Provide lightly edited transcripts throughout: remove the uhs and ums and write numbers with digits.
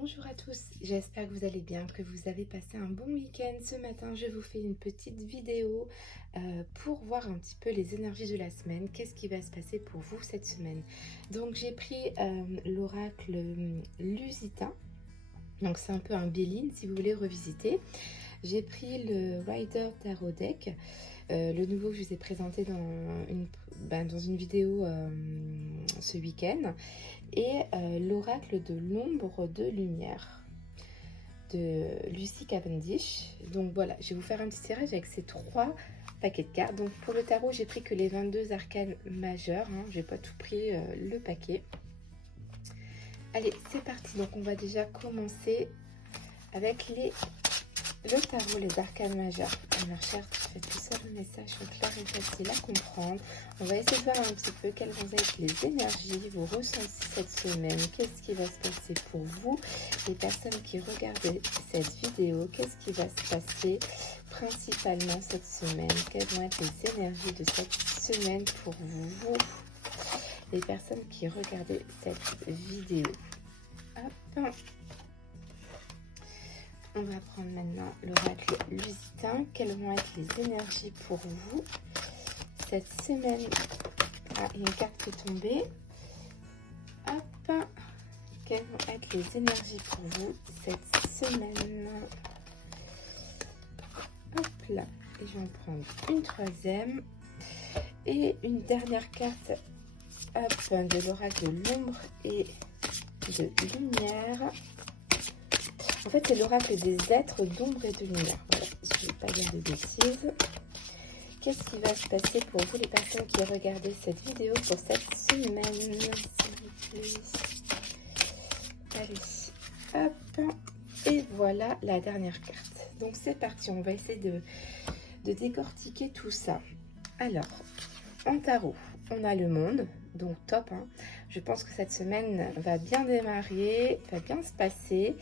Bonjour à tous, j'espère que vous allez bien, que vous avez passé un bon week-end. Ce matin, je vous fais une petite vidéo pour voir un petit peu les énergies de la semaine. Qu'est-ce qui va se passer pour vous cette semaine? Donc, j'ai pris l'oracle lusitain. Donc, c'est un peu un Béline si vous voulez revisiter. J'ai pris le Rider Tarot Deck, le nouveau que je vous ai présenté dans une vidéo ce week-end, et l'oracle de l'ombre de lumière de Lucy Cavendish. Donc voilà, je vais vous faire un petit tirage avec ces trois paquets de cartes. Donc pour le tarot, j'ai pris que les 22 arcanes majeurs, hein, j'ai pas tout pris le paquet. Allez, c'est parti. Donc on va déjà commencer avec le tarot, les arcanes majeures. Alors, chers, faites tout ça le message clair et facile à comprendre. On va essayer de voir un petit peu quelles vont être les énergies, vos ressentis cette semaine. Qu'est-ce qui va se passer pour vous, les personnes qui regardent cette vidéo? Qu'est-ce qui va se passer principalement cette semaine? Quelles vont être les énergies de cette semaine pour vous, les personnes qui regardent cette vidéo? Hop. On va prendre maintenant l'oracle lusitain. Quelles vont être les énergies pour vous cette semaine? Ah, il y a une carte qui est tombée. Hop. Quelles vont être les énergies pour vous cette semaine? Hop là. Et je vais en prendre une troisième. Et une dernière carte. Hop, de l'oracle de l'ombre et de lumière. En fait, c'est l'oracle des êtres d'ombre et de lumière. Voilà, je ne vais pas dire de bêtises. Qu'est-ce qui va se passer pour vous, les personnes qui regardez cette vidéo pour cette semaine, s'il vous plaît? Allez, hop. Et voilà la dernière carte. Donc, c'est parti. On va essayer de décortiquer tout ça. Alors, en tarot, on a le monde. Donc, top. Hein. Je pense que cette semaine va bien démarrer, va bien se passer.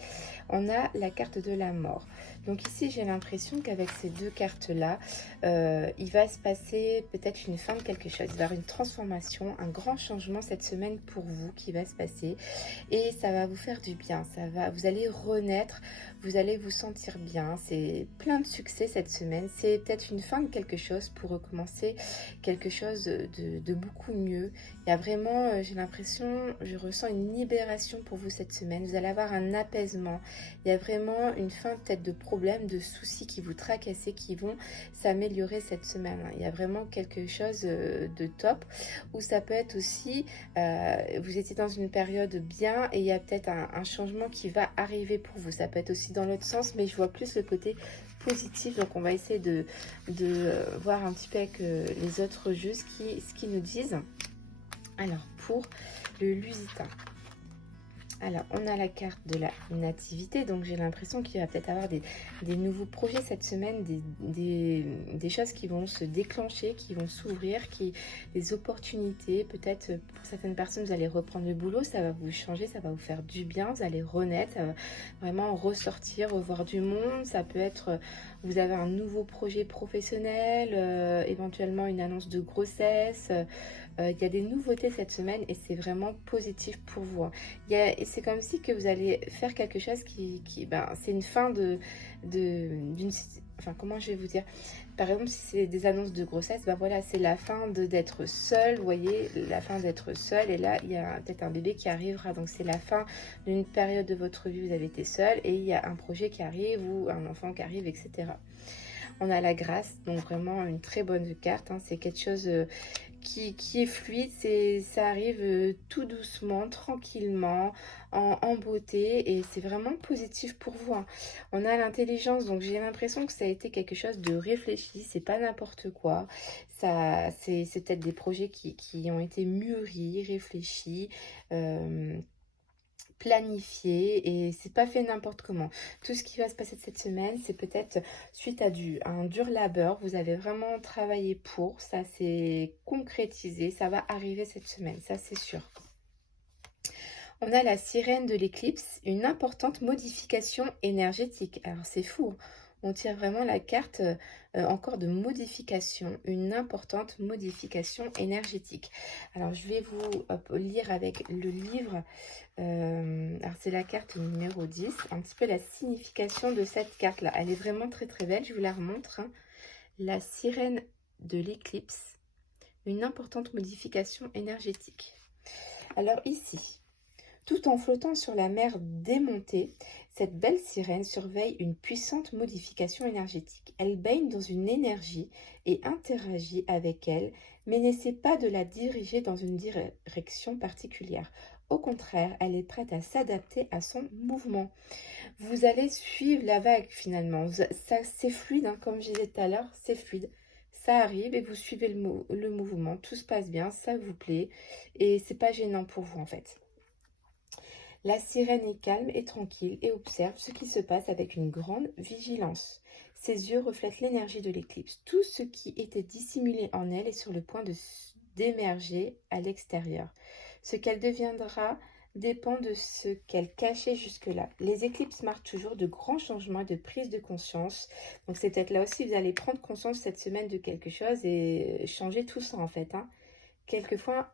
On a la carte de la mort. Donc ici, j'ai l'impression qu'avec ces deux cartes-là, il va se passer peut-être une fin de quelque chose. Il va y avoir une transformation, un grand changement cette semaine pour vous qui va se passer. Et ça va vous faire du bien. Vous allez renaître, vous allez vous sentir bien. C'est plein de succès cette semaine. C'est peut-être une fin de quelque chose pour recommencer quelque chose de beaucoup mieux. Il y a vraiment, j'ai l'impression, je ressens une libération pour vous cette semaine. Vous allez avoir un apaisement. Il y a vraiment une fin peut-être de problèmes, de soucis qui vous tracassent, qui vont s'améliorer cette semaine. Il y a vraiment quelque chose de top. Ou ça peut être aussi, vous étiez dans une période bien et il y a peut-être un changement qui va arriver pour vous. Ça peut être aussi dans l'autre sens, mais je vois plus le côté positif. Donc on va essayer de voir un petit peu avec les autres jeux ce qu'ils nous disent. Alors, pour le lusitain. Alors, on a la carte de la nativité, donc j'ai l'impression qu'il va peut-être avoir des nouveaux projets cette semaine, des choses qui vont se déclencher, qui vont s'ouvrir, des opportunités. Peut-être pour certaines personnes, vous allez reprendre le boulot, ça va vous changer, ça va vous faire du bien, vous allez renaître, ça va vraiment ressortir, revoir du monde. Ça peut être, vous avez un nouveau projet professionnel, éventuellement une annonce de grossesse. Il y a des nouveautés cette semaine et c'est vraiment positif pour vous. Hein. C'est comme si que vous allez faire quelque chose c'est une fin enfin, comment je vais vous dire? Par exemple, si c'est des annonces de grossesse, voilà, c'est la fin d'être seul, vous voyez, la fin d'être seul. Et là, il y a peut-être un bébé qui arrivera. Donc, c'est la fin d'une période de votre vie où vous avez été seul et il y a un projet qui arrive ou un enfant qui arrive, etc. On a la grâce, donc vraiment une très bonne carte. Hein. C'est quelque chose qui est fluide, ça arrive tout doucement, tranquillement, en beauté, et c'est vraiment positif pour vous. Hein. On a l'intelligence, donc j'ai l'impression que ça a été quelque chose de réfléchi, c'est pas n'importe quoi. C'est peut-être des projets qui ont été mûris, réfléchis. Planifié, et c'est pas fait n'importe comment. Tout ce qui va se passer cette semaine, c'est peut-être suite à un dur labeur. Vous avez vraiment travaillé pour ça, c'est concrétisé, ça va arriver cette semaine, ça c'est sûr. On a la sirène de l'éclipse, une importante modification énergétique. Alors c'est fou, on tire vraiment la carte encore de modification, une importante modification énergétique. Alors, je vais vous lire avec le livre, alors c'est la carte numéro 10, un petit peu la signification de cette carte-là. Elle est vraiment très très belle, je vous la remontre, hein. La sirène de l'éclipse, une importante modification énergétique. Alors ici, tout en flottant sur la mer démontée, cette belle sirène surveille une puissante modification énergétique. Elle baigne dans une énergie et interagit avec elle, mais n'essaie pas de la diriger dans une direction particulière. Au contraire, elle est prête à s'adapter à son mouvement. Vous allez suivre la vague finalement. Ça, c'est fluide, hein, comme je disais tout à l'heure, c'est fluide. Ça arrive et vous suivez le mouvement. Tout se passe bien, ça vous plaît et c'est pas gênant pour vous en fait. La sirène est calme et tranquille et observe ce qui se passe avec une grande vigilance. Ses yeux reflètent l'énergie de l'éclipse. Tout ce qui était dissimulé en elle est sur le point d'émerger à l'extérieur. Ce qu'elle deviendra dépend de ce qu'elle cachait jusque-là. Les éclipses marquent toujours de grands changements et de prise de conscience. Donc c'est peut-être là aussi, vous allez prendre conscience cette semaine de quelque chose et changer tout ça en fait, hein. Quelquefois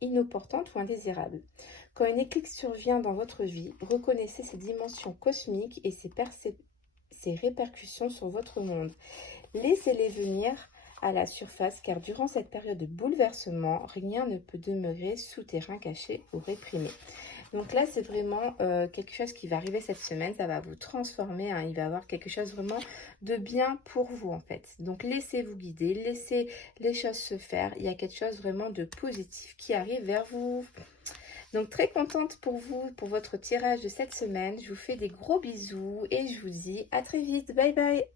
inopportante ou indésirable. Quand une éclipse survient dans votre vie, reconnaissez ses dimensions cosmiques et ses répercussions sur votre monde. Laissez-les venir à la surface car durant cette période de bouleversement, rien ne peut demeurer souterrain, caché ou réprimé. Donc là, c'est vraiment quelque chose qui va arriver cette semaine. Ça va vous transformer, hein. Il va y avoir quelque chose vraiment de bien pour vous, en fait. Donc, laissez-vous guider, laissez les choses se faire. Il y a quelque chose vraiment de positif qui arrive vers vous. Donc, très contente pour vous, pour votre tirage de cette semaine. Je vous fais des gros bisous et je vous dis à très vite. Bye bye!